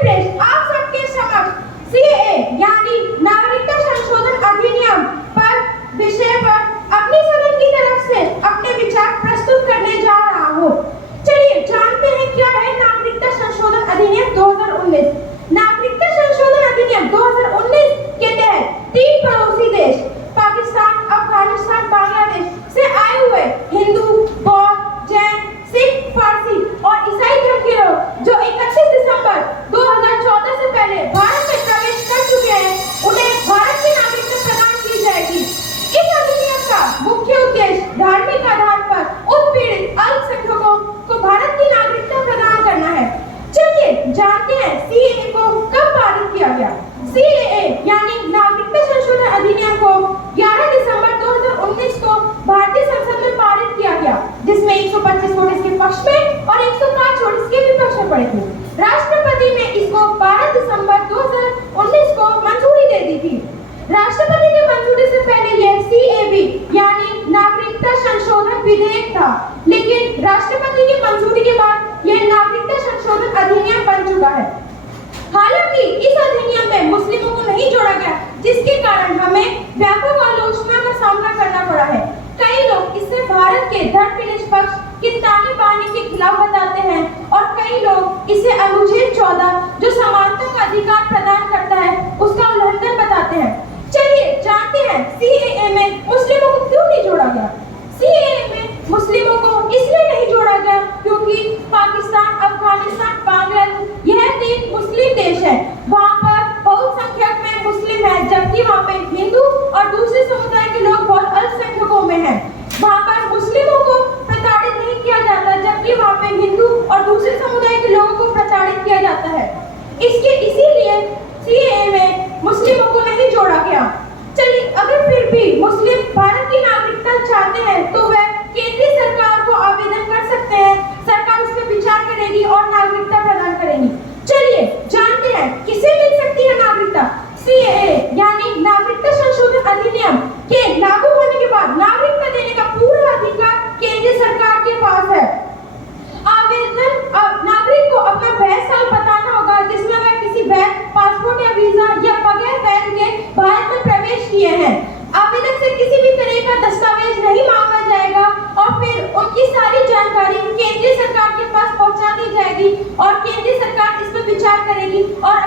Press आप सबके समक्ष सीएए यानी नागरिकता संशोधन अधिनियम पर विषय पर अपनी सदन की तरफ से अपने विचार प्रस्तुत करने जा रहा हूँ। चलिए जानते हैं क्या है नागरिकता संशोधन अधिनियम 2019। नागरिकता संशोधन अधिनियम 2019 के तहत 3 पड़ोसी देश पाकिस्तान, अफगानिस्तान, बांग्लादेश से आए हुए हिंदू, बौद्ध, जैन, सिख, पारसी और ईसाई धर्म के लोग जो 31 दिसंबर 2014 से पहले भारत में प्रवेश कर चुके हैं, उन्हें भारत की नागरिकता प्रदान की जाएगी। इस अधिनियम का मुख्य उद्देश्य धार्मिक आधार पर उत्पीड़ित अल्पसंख्यकों को भारत की नागरिकता प्रदान करना है। चलिए जानते हैं सीएए को कब पारित किया गया। सीएए यानी नागरिकता संशोधन अधिनियम को 11 दिसंबर 2019 को भारतीय संसद में पारित किया गया, जिसमें 125 वोट इसके पक्ष में और 105 वोट इसके विपक्ष में पड़े थे। राष्ट्रपति ने इसको 12 दिसंबर 2019 को मंजूरी दे दी थी। राष्ट्रपति की मंजूरी से पहले यह सीएबी यानी नागरिकता संशोधन विधेयक था, लेकिन राष्ट्रपति की मंजूरी के बाद यह नागरिकता संशोधन अधिनियम बन चुका है। हालांकि इस अधिनियम में मुस्लिमों को नहीं जोड़ा गया, जिसके कारण हमें व्यापक आलोचना का सामना करना पड़ा है। कई लोग इसे भारत के धर्मनिरपेक्ष की ताने-बाने के खिलाफ बताते हैं और कई लोग इसे अनुच्छेद 14 जो समानता का अधिकार प्रदान करता है उसका उल्लंघन बताते हैं। चलिए जानते हैं सीएए में मुस्लिमों को क्यों नहीं जोड़ा गया। सीएए में मुस्लिमों को इसलिए नहीं जोड़ा गया क्योंकि पाकिस्तान, अफगानिस्तान, बांग्लादेश यह 3 मुस्लिम देश है। वहाँ पर बहुसंख्यक में मुस्लिम है, जबकि वहाँ पे हिंदू और दूसरे समुदाय के लोग बहुत अल्पसंख्यकों में हैं। वहाँ पर मुस्लिमों को प्रताड़ित नहीं किया जाता, जबकि वहाँ पे हिंदू और दूसरे समुदाय के लोगों को प्रताड़ित किया जाता है। इसीलिए सीएए में मुस्लिमों को नहीं जोड़ा गया। चलिए अगर फिर भी मुस्लिम भारत की नागरिकता चाहते हैं तो वह केंद्रीय सरकार को आवेदन कर सकते हैं। सरकार उस पर विचार करेगी और नागरिकता प्रदान करेगी। चलिए जानते हैं किसे मिल सकती है नागरिकता। सीएए यानी नागरिकता संशोधन अधिनियम के लागू होने के बाद नागरिकता देने का पूरा अधिकार केंद्रीय सरकार के पास है। आवेदन नागरिक को अपना वैध साल बताना होगा जिसमें वह किसी वैध पासपोर्ट या वीजा या बगैर वैध के भारत में प्रवेश किए हैं। आवेदक से किसी भी तरह का दस्तावेज नहीं मांगा जाएगा और फिर उनकी सारी जानकारी केंद्रीय सरकार के पास पहुंचा दी जाएगी और केंद्रीय सरकार इस पर विचार करेगी और